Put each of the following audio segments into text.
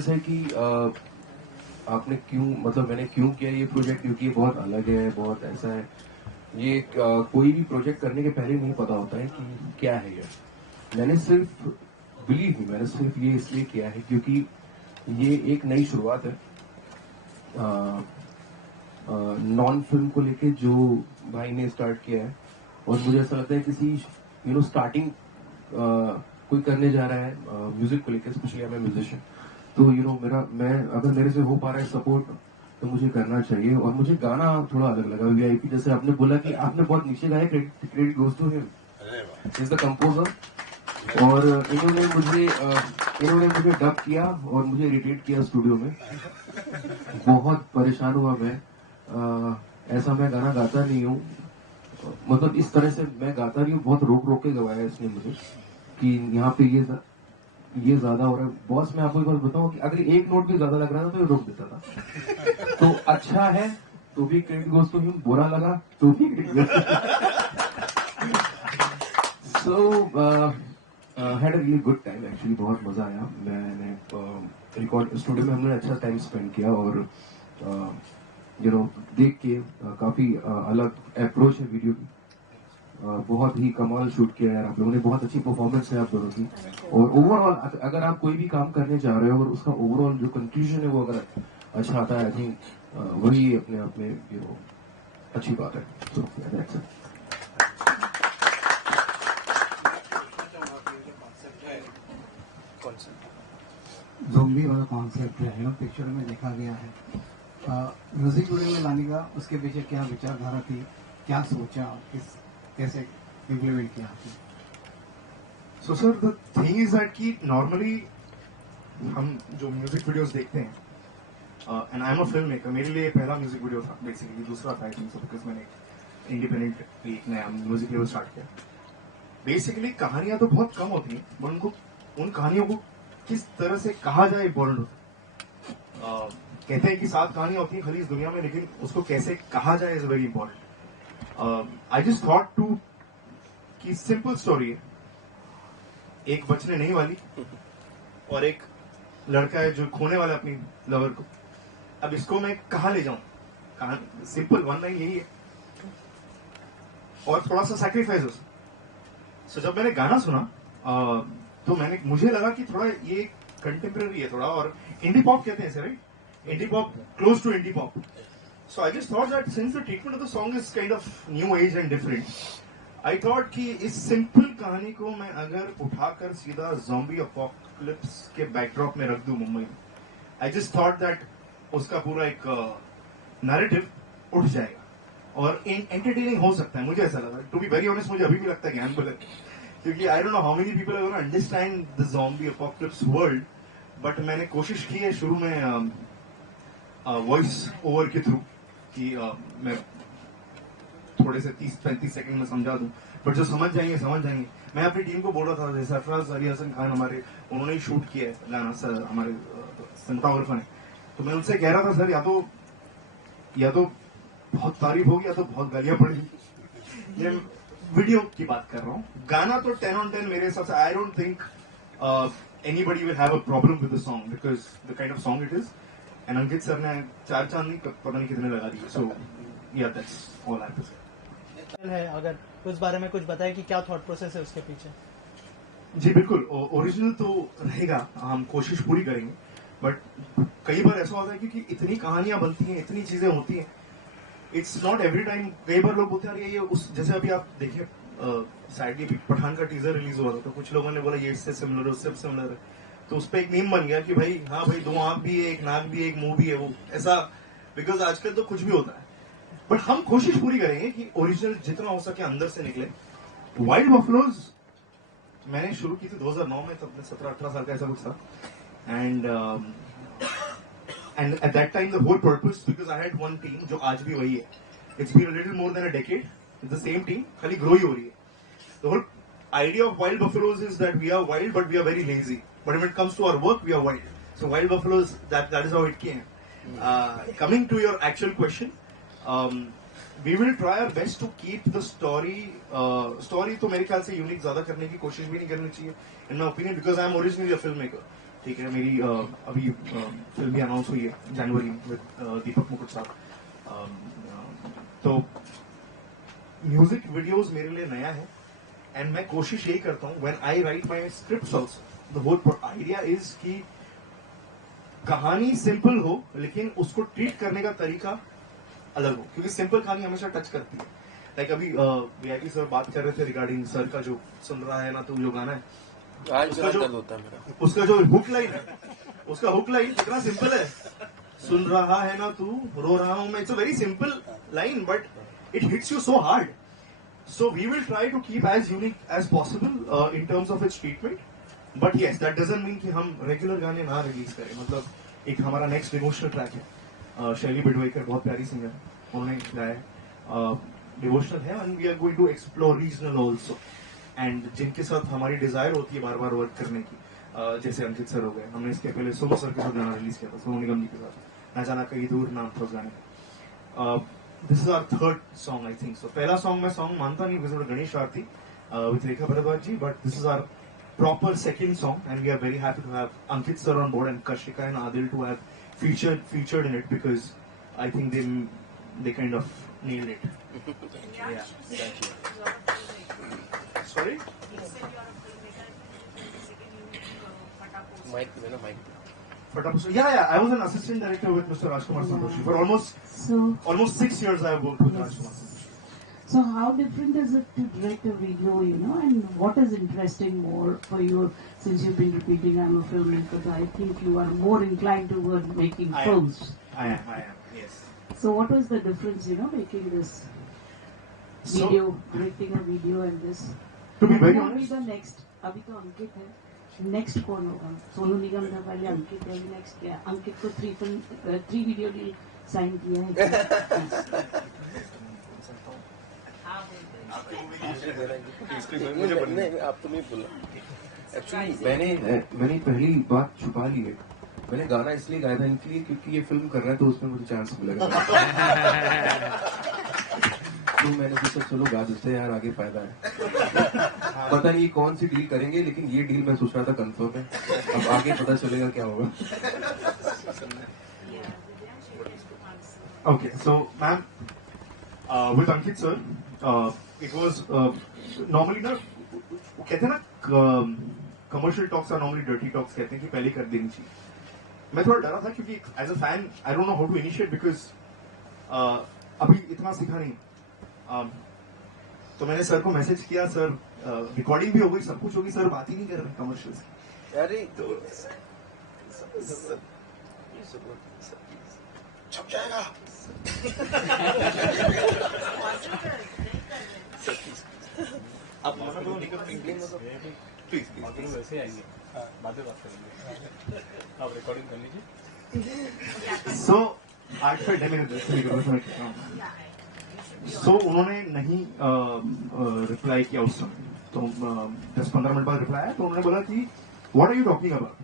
Curious है कि आपने क्यों, मतलब मैंने क्यों किया ये प्रोजेक्ट, क्योंकि ये बहुत अलग है, बहुत ऐसा है। ये कोई भी प्रोजेक्ट करने के पहले नहीं पता होता है कि क्या है ये। मैंने सिर्फ, बिलीव मी, मैंने सिर्फ ये इसलिए किया है क्योंकि ये एक नई शुरुआत है नॉन फिल्म को लेके जो भाई ने स्टार्ट किया है। और मुझे ऐसा लगता है किसी स्टार्टिंग कोई करने जा रहा है म्यूजिक को लेकर, स्पेशली मैं म्यूजिशियन, तो मैं अगर मेरे से हो पा रहा है सपोर्ट तो मुझे करना चाहिए। और मुझे गाना थोड़ा अलग लगा। वीआईपी जैसे आपने बोला कि आपने बहुत नीचे गाया, credit goes to him, is the composer. और इन्होंने मुझे डब किया और मुझे इरिटेट किया स्टूडियो में। बहुत परेशान हुआ मैं। ऐसा मैं गाना गाता नहीं हूँ, मतलब इस तरह से मैं गाता नहीं हूँ। बहुत रोक रोक के गवाया इसने मुझे कि यहाँ पे ये ज्यादा हो रहा है। बॉस, मैं आपको एक बात बताऊं कि अगर एक नोट भी ज्यादा लग रहा था तो ये रोक देता था। तो अच्छा है तो भी क्रेडिट गोज टू हिम, बुरा लगा तो भी credit. So had a really good time actually, बहुत मजा आया। मैंने रिकॉर्ड स्टूडियो में हमने अच्छा टाइम स्पेंड किया और देख के काफी अलग अप्रोच है वीडियो की। बहुत ही कमाल शूट किया है आप लोगों ने, बहुत अच्छी परफॉर्मेंस है आप दोनों की। और ओवरऑल अगर आप कोई भी काम करने जा रहे हो और उसका ओवरऑल जो कंक्लूजन है वो अगर अच्छा आता है, आई थिंक वही अपने आप में अच्छी बात है। So, yeah, that's it. Zombie वाला कॉन्सेप्ट है पिक्चर में देखा गया है। म्यूजिक वीडियो में लाने का उसके पीछे क्या विचारधारा थी, क्या सोचा, कैसे इम्प्लीमेंट किया आपने? So sir, the thing is that कि नॉर्मली हम जो म्यूजिक वीडियोस देखते हैं, and I am a film maker, मेरे लिए पहला म्यूजिक वीडियो था बेसिकली, दूसरा था आई थिंक, बिकॉज मैंने इंडिपेंडेंट एक नया म्यूजिक लेवल स्टार्ट किया। बेसिकली कहानियां तो बहुत कम होती हैं, पर उनको, उन कहानियों को किस तरह से कहा जाए इम्पोर्टेंट होता है। कहते हैं कि 7 कहानियां होती हैं खाली इस दुनिया में, लेकिन उसको कैसे कहा जाए is very important. I just thought to कि सिंपल स्टोरी है, एक बचने नहीं वाली और एक लड़का है जो खोने वाला अपनी लवर को। अब इसको मैं कहां ले जाऊं? सिंपल वन लाइन यही है और थोड़ा सा सैक्रिफाइस हो। सो जब मैंने गाना सुना तो मुझे लगा कि थोड़ा ये कंटेम्प्रेरी है थोड़ा, और इंडी पॉप कहते हैं इसे, right? Indie pop, close to indie pop. So I just thought that since the treatment of the song is kind of new age and different, I thought कि इस सिंपल कहानी को मैं अगर उठाकर सीधा ज़ॉम्बी अपोकलिप्स के बैकड्रॉप में रख दूं मुंबई में, आई जस्ट थॉट दैट उसका पूरा एक नैरेटिव उठ जाएगा और एंटरटेनिंग हो सकता है। मुझे ऐसा लगा, टू बी वेरी ऑनेस्ट, मुझे अभी भी लगता है ज्ञान बोले, क्योंकि I don't know how many people are gonna understand the zombie apocalypse world. But मैंने कोशिश की है शुरू में वॉइस ओवर के थ्रू कि मैं थोड़े से 30-35 सेकंड में समझा दूं, बट जो समझ जाएंगे। मैं अपनी टीम को बोल रहा था, जैसे सरफराज अली हसन खान हमारे, उन्होंने ही शूट किया है गाना सर, हमारे सिनेमाटोग्राफर ने, तो मैं उनसे कह रहा था सर या तो बहुत तारीफ होगी या तो बहुत गालियां पड़ेगी। ये वीडियो की बात कर रहा हूँ, गाना तो 10 on 10 मेरे हिसाब से। I don't think anybody will have a problem with the song because the kind of song it is, and Ankit sir ने 4 चांद नहीं पता नहीं कितने लगा दिए। सो yeah, that's all I have to say. है, अगर उस बारे में कुछ बताए कि क्या थॉट प्रोसेस है उसके पीछे? जी बिल्कुल, ओरिजिनल तो रहेगा, हम कोशिश पूरी करेंगे, बट कई बार ऐसा होता है क्योंकि इतनी कहानियां बनती हैं, इतनी चीजें होती हैं, इट्स नॉट एवरी टाइम। कई बार लोग बोलते हैं ये उस, जैसे अभी आप देखिए सैडली पठान का टीजर रिलीज हुआ था, तो कुछ लोगों ने बोला ये इससे सिमिलर है, उससे सिमिलर है, तो उस पर एक मीम बन गया कि भाई हाँ भाई 2 आंख भी है, एक नाक भी है, एक मुंह भी है, वो ऐसा, बिकॉज आजकल तो कुछ भी होता है। बट हम कोशिश पूरी करेंगे कि ओरिजिनल जितना हो सके अंदर से निकले। वाइल्ड बफलोज मैंने शुरू की थी 2009 में, तब मैं 17-18 साल का ऐसा कुछ था, and at that time the whole purpose, because I had one team जो आज भी वही है, it's been a little more than a decade, it's the same team, खाली ग्रो ही हो रही है। The whole idea of wild buffaloes is that we are wild but we are very lazy, but when it comes to our work we are wild. So wild buffaloes, that is how it came. Coming to your actual question, we will try our best to keep the story तो मेरे ख्याल से unique ज्यादा करने की कोशिश भी नहीं करनी चाहिए in my opinion, because I am originally a filmmaker. ठीक है, मेरी अभी फिल्म भी अनाउंस हुई है जनवरी में विद दीपक मुकुट साहब। तो म्यूजिक वीडियोस मेरे लिए नया है एंड मैं कोशिश यही करता हूँ when I write my scripts also the whole idea is कि कहानी सिंपल हो लेकिन उसको ट्रीट करने का तरीका अलग हो, क्योंकि सिंपल कहानी हमेशा टच करती है। लाइक अभी वीआईपी सर बात कर रहे थे रिगार्डिंग सर का जो सुन रहा है ना तू जो गाना है, उसका जो हुक लाइन है, उसका हुक लाइन कितना सिंपल है, सुन रहा है ना तू रो रहा हूं मैं। It's a very simple line but it hits you so hard. So we will try to keep as unique as possible in terms of its treatment, but yes that doesn't mean कि हम regular गाने ना release करें। मतलब एक हमारा next devotional track है, शैली बिडवेकर बहुत प्यारी सिंगर है, उन्होंने गाया है, डिवोशनल है and we are going to explore regional also. And जिनके साथ हमारी डिजायर होती है बार बार वर्क करने की, जैसे अंकित सर हो गए, हमने इसके पहले सोनू सर के साथ गाना रिलीज किया था, सोनू निगम जी के साथ, ना जाना कहीं दूर नाम था उस गाने का। This is our third song I think so. पहला सॉन्ग मैं सॉन्ग मानता नहीं because Ganesh Aarti with Rekha Bhardwaj ji, but this is our proper second song and we are very happy to have Ankit sir on board and Kashika and Adil to have featured in it because I think they kind of nailed it. Yeah. Sorry? Mike. Fatapoos. Yeah. I was an assistant director with Mr. Rajkumar Santoshi for almost 6 years. I have worked with Rajkumar. So how different is it to direct a video, and what is interesting more for you, since you've been repeating I'm a filmmaker, I think you are more inclined toward making films. I am, yes. So what was the difference, making this video, directing a video and this? To be very Who will be honest, the next? अभी तो अंकित है, next कौन होगा? सोनू निगम था पहले, अंकित है, next क्या? अंकित को 3 वीडियो डील साइन किया है। नहीं, आप तो नहीं बोला। एक्चुअली मैंने पहली बात छुपा ली है। मैंने गाना इसलिए गाया था इनके लिए क्योंकि ये फिल्म कर रहा है तो उसमें मुझे चांस मिलेगा। तो मैंने सोचा चलो गा देते यार, आगे फायदा है। पता नहीं कौन सी डील करेंगे, लेकिन ये डील मैं सोच रहा था कंफर्म है। अब आगे पता चलेगा क्या होगा। Okay, so ma'am, with Ankit sir, it was normally ना कहते हैं ना commercial talks are normally dirty talks, कहते हैं कि पहले कर देनी चाहिए। मैं थोड़ा डरा था क्योंकि as a fan I don't know how to initiate because अभी इतना सीखा नहीं। तो मैंने सर को मैसेज किया, सर रिकॉर्डिंग भी हो गई, सब कुछ हो गई, सर बात ही नहीं कर रहे कमर्शियल्स की। अरे तो छप जाएगा। आप प्लीज वैसे आएंगे, बाद में बात करेंगे, आप रिकॉर्डिंग कर लीजिए। सो 8 मिनट सो उन्होंने नहीं रिप्लाई किया उस समय, तो 10-15 मिनट बाद रिप्लाई आया, तो उन्होंने बोला कि what are you talking about?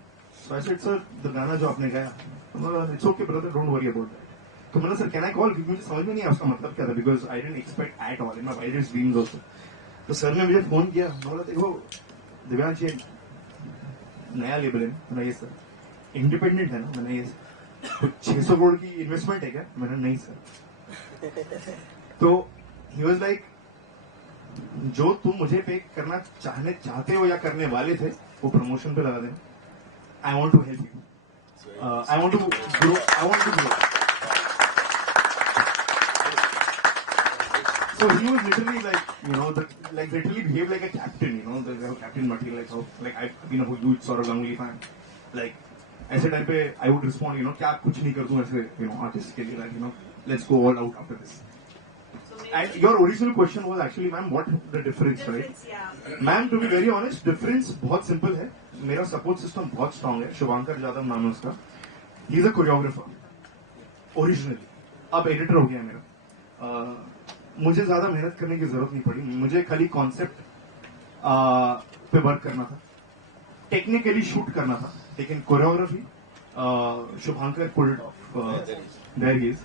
So I said sir the गाना जो आपने गाया, it's okay brother, don't worry about that. तो मैंने सर कैन आई कॉल, क्योंकि मुझे समझ में नहीं आया उसका मतलब क्या था, because I didn't expect at all in my wildest dreams also. तो सर ने मुझे फोन किया, बोला देखो दिव्यांश ये नया लेबल है। मैंने ये सर इंडिपेंडेंट है ना? मैंने ये 600 करोड़ की इन्वेस्टमेंट है क्या? मैंने नहीं सर। तो ही वाज लाइक जो तुम मुझे पे करना चाहते हो या करने वाले थे वो प्रमोशन पे लगा देना। I want to help you, I want to grow, So he was literally like, literally behaved like a captain, the captain material, like I've been a huge Saurav Ganguly fan. Like, ऐसे time पे I would respond, क्या कुछ नहीं कर दूं ऐसे, artist के लिए, like, let's go all out after this. And your original question was actually, ma'am, what the difference, right? Ma'am, to be very honest, difference बहुत simple है. मेरा support system बहुत strong है. शुभांकर यादव नाम है उसका. He is a choreographer. Originally. अब editor हो गया मेरा. मुझे ज्यादा मेहनत करने की जरूरत नहीं पड़ी, मुझे खाली कॉन्सेप्ट पे वर्क करना था, टेक्निकली शूट करना था, लेकिन choreography Shubhankar pulled off, there he is,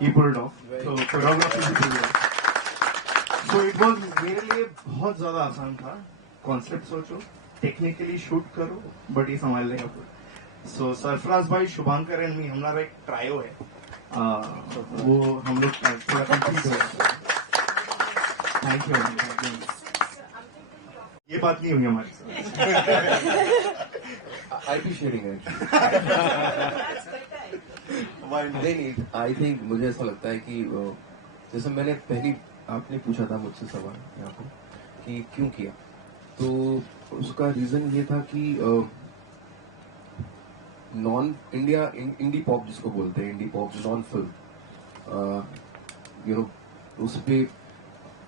he pulled off, तो कोरियोग्राफी भी pulled off. So it was मेरे लिए बहुत ज्यादा आसान था, कॉन्सेप्ट सोचो, टेक्निकली शूट करो, बट ये संभाल लेगा। सो सरफराज भाई, शुभांकर एंड मी, हमारा एक ट्रायो है, वो हम लोग थोड़ा कंप्लीट हो गया। Thank you. ये बात नहीं हुई हमारी। आई बी शेयरिंग नहीं, आई थिंक मुझे ऐसा लगता है कि जैसे मैंने पहली आपने पूछा था मुझसे सवाल यहाँ पर कि क्यों किया, तो उसका रीजन ये था कि नॉन इंडिया इंडी पॉप जिसको बोलते हैं, इंडी पॉप नॉन फिल्म, उस पे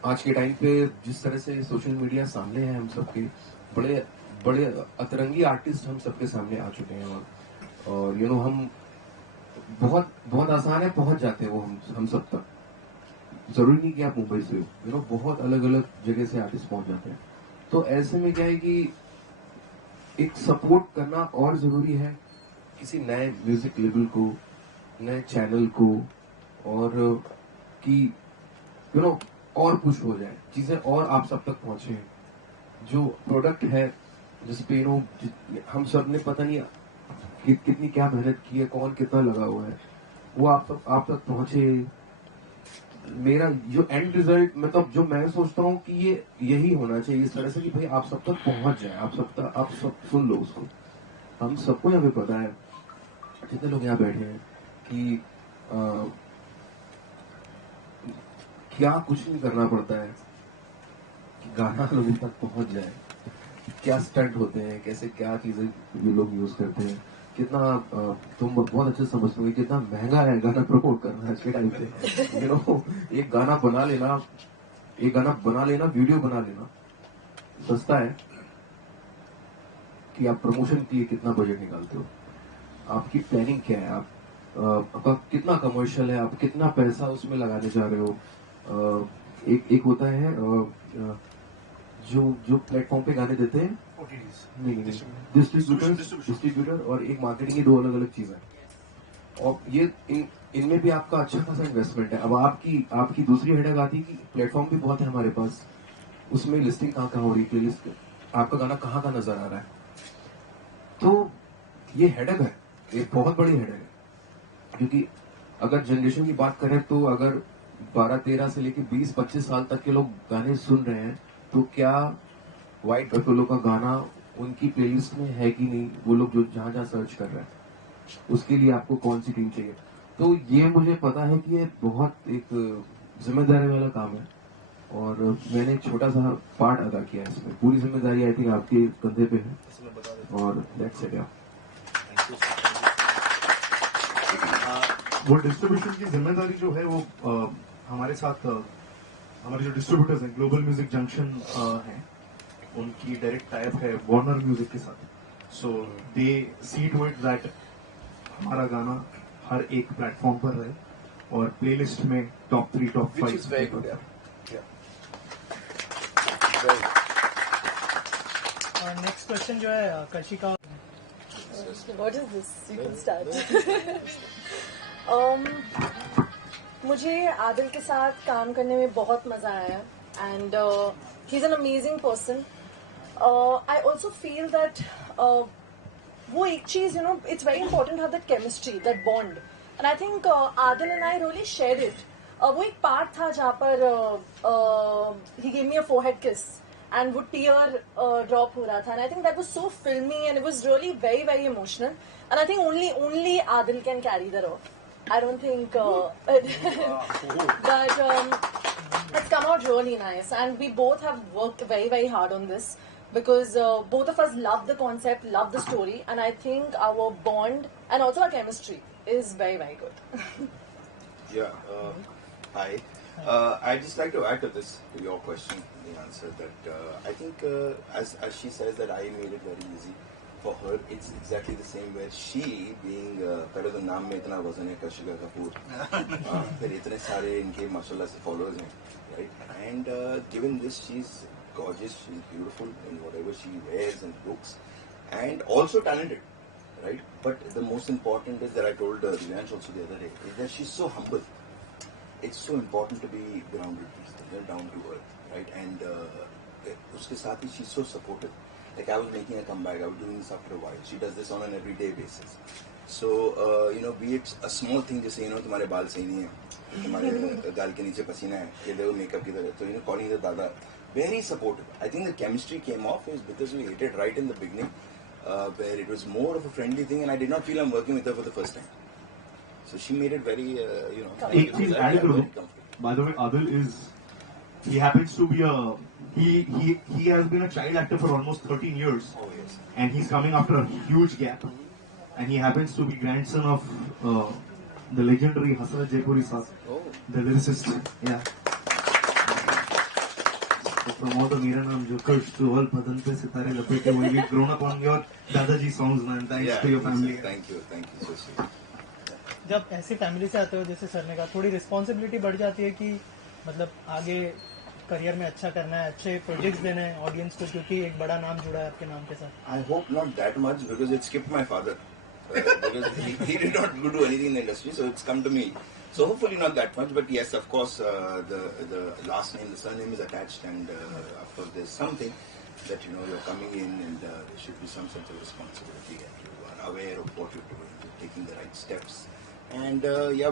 आज के टाइम पे जिस तरह से सोशल मीडिया सामने है, हम सबके बड़े बड़े अतरंगी आर्टिस्ट हम सबके सामने आ चुके हैं, और हम बहुत बहुत आसान है पहुंच जाते हैं वो हम सब तक। जरूरी नहीं कि आप मुंबई से हो, बहुत अलग अलग जगह से आर्टिस्ट पहुंच जाते हैं। तो ऐसे में क्या है कि एक सपोर्ट करना और जरूरी है किसी नए म्यूजिक लेबल को, नए चैनल को, और कि और कुछ हो जाए, चीजें और आप सब तक पहुंचे। जो प्रोडक्ट है जिसपे हम सब ने पता नहीं कितनी क्या मेहनत की है, कौन कितना लगा हुआ है, वो आप तक पहुंचे। मेरा जो एंड रिजल्ट मतलब जो मैं सोचता हूँ कि ये यही होना चाहिए इस तरह से कि भाई आप सब तक पहुंच जाए, आप सब सुन लो उसको। हम सबको यहाँ पे पता है, जितने लोग यहाँ बैठे हैं, कि क्या कुछ नहीं करना पड़ता है कि गाना लोगों तक पहुंच जाए। क्या स्टंट होते हैं, कैसे क्या चीजें ये लोग यूज करते हैं, कितना तुम बहुत अच्छे समझते हो कितना महंगा है गाना प्रमोट करना आज के टाइम पे। एक गाना बना लेना, वीडियो बना लेना सस्ता है कि आप प्रमोशन के लिए कितना बजट निकालते हो, आपकी प्लानिंग क्या है, आपका कितना कमर्शियल है, आप कितना पैसा उसमें लगाने जा रहे हो। एक होता है जो प्लेटफॉर्म पे गाने देते हैं, नहीं डिस्ट्रीब्यूटर, और एक मार्केटिंग, ये दो अलग अलग चीजें हैं। और ये इनमें भी आपका अच्छा खासा इन्वेस्टमेंट है। अब आपकी दूसरी हेडेक आती है कि प्लेटफॉर्म भी बहुत है हमारे पास, उसमें लिस्टिंग कहाँ हो रही है, प्लेलिस्ट आपका गाना कहाँ नजर आ रहा है। तो ये हेडेक है, एक बहुत बड़ी हेडेक है, क्योंकि अगर जनरेशन की बात करें तो अगर 12-13 से लेकर 20-25 साल तक के लोग गाने सुन रहे हैं, तो क्या व्हाइट बफेलो का गाना उनकी प्लेलिस्ट में है कि नहीं, वो लोग जो जहां सर्च कर रहे हैं, उसके लिए आपको कौन सी टीम चाहिए। तो ये मुझे पता है कि ये बहुत एक जिम्मेदारी वाला काम है, और मैंने एक छोटा सा पार्ट अदा किया है इसमें। पूरी जिम्मेदारी आई थिंक आपके कंधे पे है, और दैट्स इट। वो डिस्ट्रीब्यूशन की जिम्मेदारी जो है वो हमारे साथ हमारे जो डिस्ट्रीब्यूटर्स हैं, ग्लोबल म्यूजिक जंक्शन हैं, उनकी डायरेक्ट टाइप है वार्नर म्यूजिक के साथ। सो दे सी टू इट दैट हमारा गाना हर एक प्लेटफॉर्म पर रहे और प्लेलिस्ट में टॉप 3 टॉप 5। नेक्स्ट क्वेश्चन जो है Kashika. What is this? You can start. मुझे आदिल के साथ काम करने में बहुत मजा आया, and he is an amazing person. I also feel that वो एक चीज, it's very important have that chemistry, that bond, and I think Adil and I really share it. वो एक पार्ट था जहाँ पर he gave me a forehead किस and वो tear drop हो रहा था, and I think that was so filmy and it was really very very emotional, and I think only Adil can carry that off. I don't think but it's come out really nice, and we both have worked very very hard on this because both of us love the concept, love the story, and I think our bond and also our chemistry is very very good. Hi. I'd just like to add to this, to your question, the answer that I think as she says that I made it very easy for her, it's exactly the same where she being पहले तो नाम में इतना वजन है कशिका कपूर, फिर इतने सारे इनके माशाल्लाह से followers हैं, right? And given this, she's gorgeous, she's beautiful in whatever she wears and looks, and also talented, right? But the most important is that I told Rivansh also the other day is that she's so humble. It's so important to be grounded, down to earth, right? And उसके साथ ही she's so supportive. Like I was making a comeback, I was doing this after a while. She does this on an everyday basis. So be it a small thing, जैसे तुम्हारे बाल सही नहीं है, तुम्हारे गाल के नीचे पसीना है, ये देखो मेकअप किधर है, तो calling the dada, very supportive. I think the chemistry came off is because we hit it right in the beginning, where it was more of a friendly thing, and I did not feel I'm working with her for the first time. So she made it very, एक चीज add कर दूं. By the way, Adil he happens to be he has been a child actor for almost 13 years. Oh yes. And he's coming after a huge gap. And he happens to be grandson of the legendary Hasrat Jaipuri sir, the lyricist. Yeah. So from all the Mera Naam Jo Kush to all Badan Pe Sitare Lapete, we've grown up on your Dadaji songs, man. Thanks to your family. Thank you so sweet. जब ऐसी family से आते हो जैसे sir ने कहा, थोड़ी responsibility बढ़ जाती है कि मतलब आगे करियर में अच्छा करना है, अच्छे प्रोजेक्ट्स देने हैं ऑडियंस को, क्योंकि एक बड़ा नाम जुड़ा है आपके नाम के साथ. I hope not that much because it skipped my father. Because he did not do anything in the industry, so it's come to me. So hopefully not that much, but yes, of course, the last name, the surname is attached, and of course there's something that you're coming in, and there should be some sense of responsibility, and you are aware of what you're doing, you're taking the right steps. And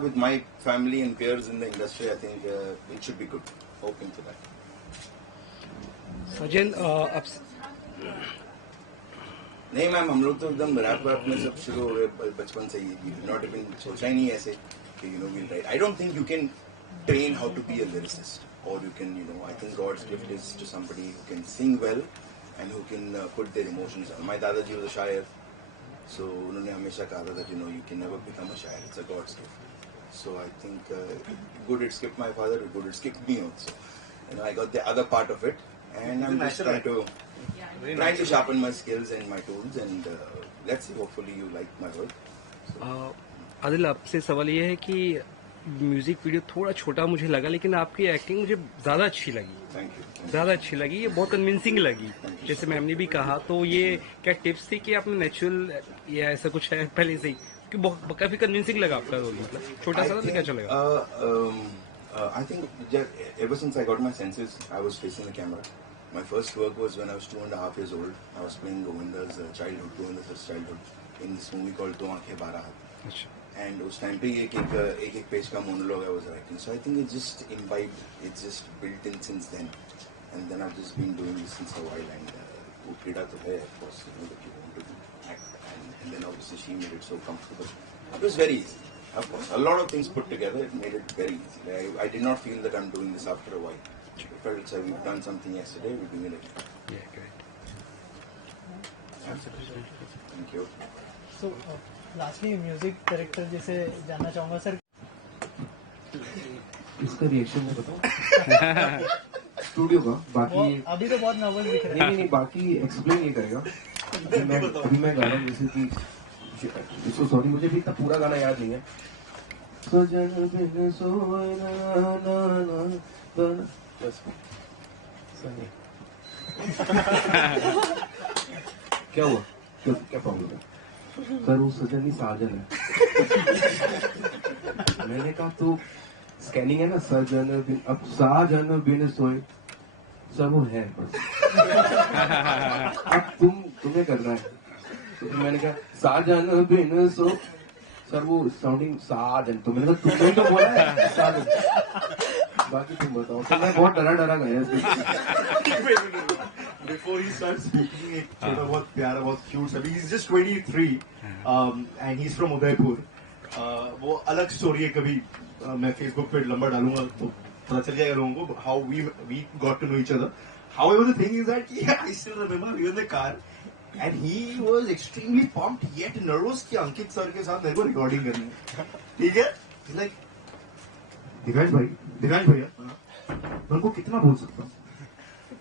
with my family and peers in the industry, I think it should be good. Hoping for that. सजन नहीं ma'am, हम लोग तो एकदम rap में सब शुरू हो गए बचपन से ही. नॉट इवन सोचा ही नहीं ऐसे कि we'll write. I don't think you can train how to be a lyricist, or you can I think God's gift is to somebody who can sing well and who can put their emotions down. My Dadaji was a shayer, so उन्होंने हमेशा कहा था that you can never become a shayer. It's a God's gift. So I think good it skipped my father, good it skipped me also. I got the other part of it, and I'm just trying to sharpen my skills and my tools, and let's see. Hopefully you like my work. Adil, आपसे सवाल ये है कि music video थोड़ा छोटा मुझे लगा, लेकिन आपकी एक्टिंग मुझे ज्यादा अच्छी लगी. Thank you. ज्यादा अच्छी लगी, ये बहुत कन्विंसिंग लगी. जैसे मैम ने भी कहा, तो ये क्या टिप्स थी कि आपने नेचुरल या ऐसा कुछ है पहले से ही? काफी कन्विंसिंग लगा आपका रोल, मतलब छोटा सा था, क्या चलेगा? I think ever since I got my senses, I was facing the camera. My first work was when I was 2.5 years old. I was playing Govinda's childhood in this movie called To Aankhein Barahat. And उस time पे एक page का monologue I was writing. So I think it's just imbibed, it's just built in since then. And then I've just been doing this since a while. And वो कीड़ा तो है, of course, that you want to act. And then obviously she made it so comfortable. It was very easy. Of course, a lot of things put together, it made it very easy. I did not feel that I'm doing this after a while. I felt like we've done something yesterday, we're doing it again. Yeah, great. Absolutely. Thank you. So, lastly music director जैसे जानना चाहूंगा sir. इसका reaction मैं बताऊं studio का. बाकी अभी तो बहुत नर्वस दिख रहे हैं. नहीं, बाकी एक्सप्लेन ये करेगा. अभी मैं गा रहा हूँ जैसे कि सॉरी, मुझे भी इतना पूरा गाना याद नहीं है. सजन बिन सोए ना क्या हुआ, क्या प्रॉब्लम है सर? वो सजन ही साजन है. मैंने कहा तो स्कैनिंग है ना, सजन बिन, अब साजन बिन सोए सर वो है बस. अब तुम्हें करना है. तो मैंने कहा साजन बिन सो, सर वो साउंडिंग साजन, तो मैंने कहा तुमने तो बोला है साजन. बाकी तुम बताओ. तो मैं बहुत डरा गया. Before he starts speaking, एक छोटा बहुत प्यारा बहुत क्यूट सा, he's just 23 and he's from Udaipur. वो अलग स्टोरी है, कभी मैं फेसबुक पे लंबा डालूंगा तो पता चल जाएगा लोगों को how we got to know each other. However, the thing is that I still remember we were in the car and he was extremely pumped yet nervous कि अंकित सर के साथ मेरे को रिकॉर्डिंग करनी है. ठीक है, he's like दिव्यांश भैया मैं उनको कितना बोल सकता हूँ?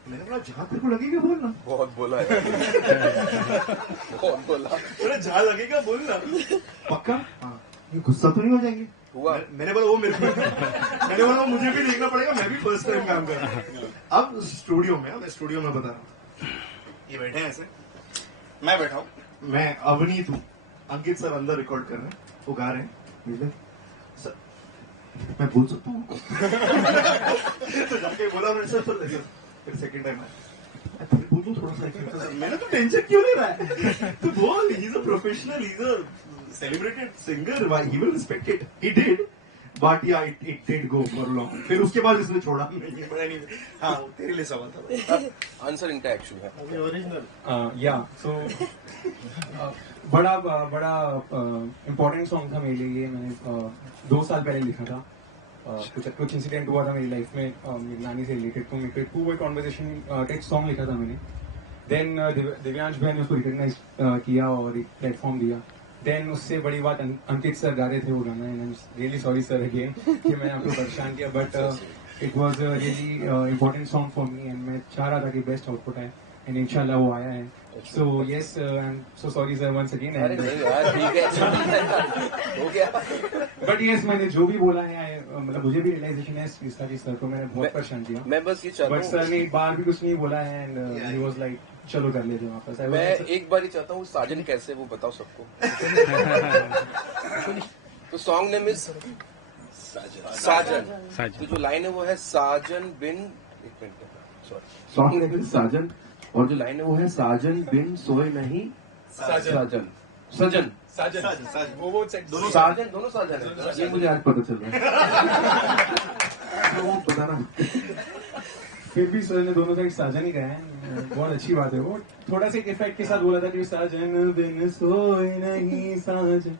मैंने बोला जहाँ तेरे को लगेगा बोलना. बहुत बोला है. बहुत बोला. जहाँ लगेगा बोलना. पक्का? हाँ. ये गुस्सा तो नहीं हो जाएंगे? हुआ. मैंने बोला वो मेरे को मैंने बोला मुझे भी देखना पड़ेगा, मैं भी फर्स्ट टाइम काम कर रहा हूँ. अब स्टूडियो में बता रहा हूँ, ये बैठे हैं ऐसे, मैं बैठा हूँ, मैं अवनीत हूँ, अंकित सर अंदर रिकॉर्ड कर रहे हैं, वो गा रहे हैं. सर मैं बोल सकता हूँ? तो जाके बोला सर, फिर सेकंड टाइम बोलो थोड़ा सा मेरा तो टेंशन क्यों ले रहा है तो बोल he is a professional he is a celebrated singer he will respect it he did but yeah it did go for long फिर उसके बाद इसने छोड़ा नहीं हाँ तेरे लिए सवाल था आंसर इनका एक्चुअली है ओरिजिनल या सो बड़ा इम्पोर्टेंट सॉन्ग था मेरे लिए ये मैंने 2 साल पहले लिखा था कुछ इंसिडेंट हुआ था मेरी लाइफ में मेरी नानी से रिलेटेड तो मेरे को 2 वे कॉन्वर्सेशन टेक्स्ट सॉन्ग लिखा था मैंने देन दिव्यांश भाई ने उसको रिकॉग्नाइज किया और एक प्लेटफॉर्म दिया देन उससे बड़ी बात अंकित सर गा रहे थे वो गाना and I am really sorry sir again कि मैंने आपको परेशान किया but it was a really important song for me and मैं चाह रहा था कि बेस्ट आउटपुट आए एंड इंशाल्लाह वो आया है so yes I am so sorry sir once again but yes मैंने जो भी बोला है मतलब मुझे भी रियलाइजेशन है इस चीज का सर को मैंने बहुत परेशान किया मैं बस ये चाहता बट सर ने एक बार भी कुछ नहीं बोला है एंड ही वाज लाइक चलो कर लेते वापस मैं एक बार ही चाहता हूँ साजन कैसे वो बताओ सबको तो सॉन्ग नेम इज साजन तो जो लाइन है वो है साजन बिन एक minute sorry song name is Saajan और जो लाइन है वो है साजन बिन सोए नहीं साजन सजन साजन वो दोनों साजन है ये मुझे आज पता चल रहा है वो बताना फिर भी सर ने दोनों साइड साजन ही गाया है बहुत अच्छी बात है वो थोड़ा सा इफेक्ट के साथ बोला था कि साजन बिन सोए नहीं साजन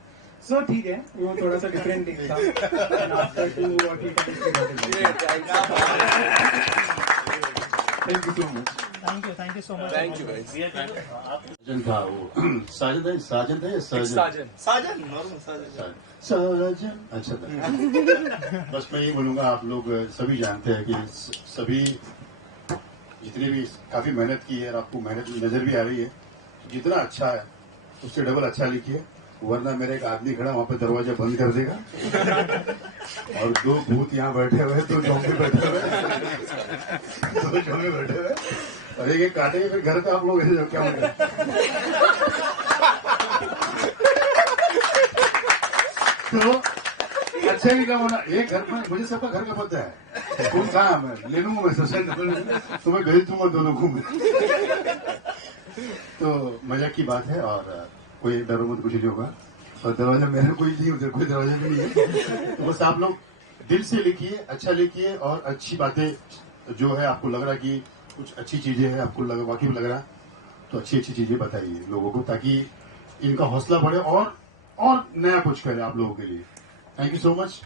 सो ठीक है वो थोड़ा सा डिफरेंट था thank you so much thank you so much thank you guys Saajan था वो साजन था साजन अच्छा था बस मैं ये बोलूंगा आप लोग सभी जानते हैं कि सभी जितने भी काफी मेहनत की है और आपको मेहनत नजर भी आ रही है जितना अच्छा है उससे डबल अच्छा लिखिए वरना मेरे एक आदमी खड़ा वहां पे दरवाजा बंद कर देगा और 2 भूत यहाँ बैठे हुए 2 जोंबी बैठे हुए 2 जोंबी बैठे हुए और एक काटेंगे फिर घर पे आप लोग ऐसे क्या होंगे तो अच्छा भी काम होना एक घर में मुझे सबका घर का पता है तुम कहाँ मैं ले लूंगा मैं सबसे तुम्हें भेज दूंगा दोनों को तो मजाक की बात है और कोई डरो मत कुछ नहीं होगा और दरवाजा मेरा कोई नहीं उधर कोई दरवाजा भी नहीं है तो बस आप लोग दिल से लिखिए अच्छा लिखिए और अच्छी बातें जो है आपको लग रहा कि कुछ अच्छी चीजें हैं आपको वाकई में लग रहा तो अच्छी अच्छी चीजें बताइए लोगों को ताकि इनका हौसला बढ़े और नया कुछ करे आप लोगों के लिए थैंक यू सो मच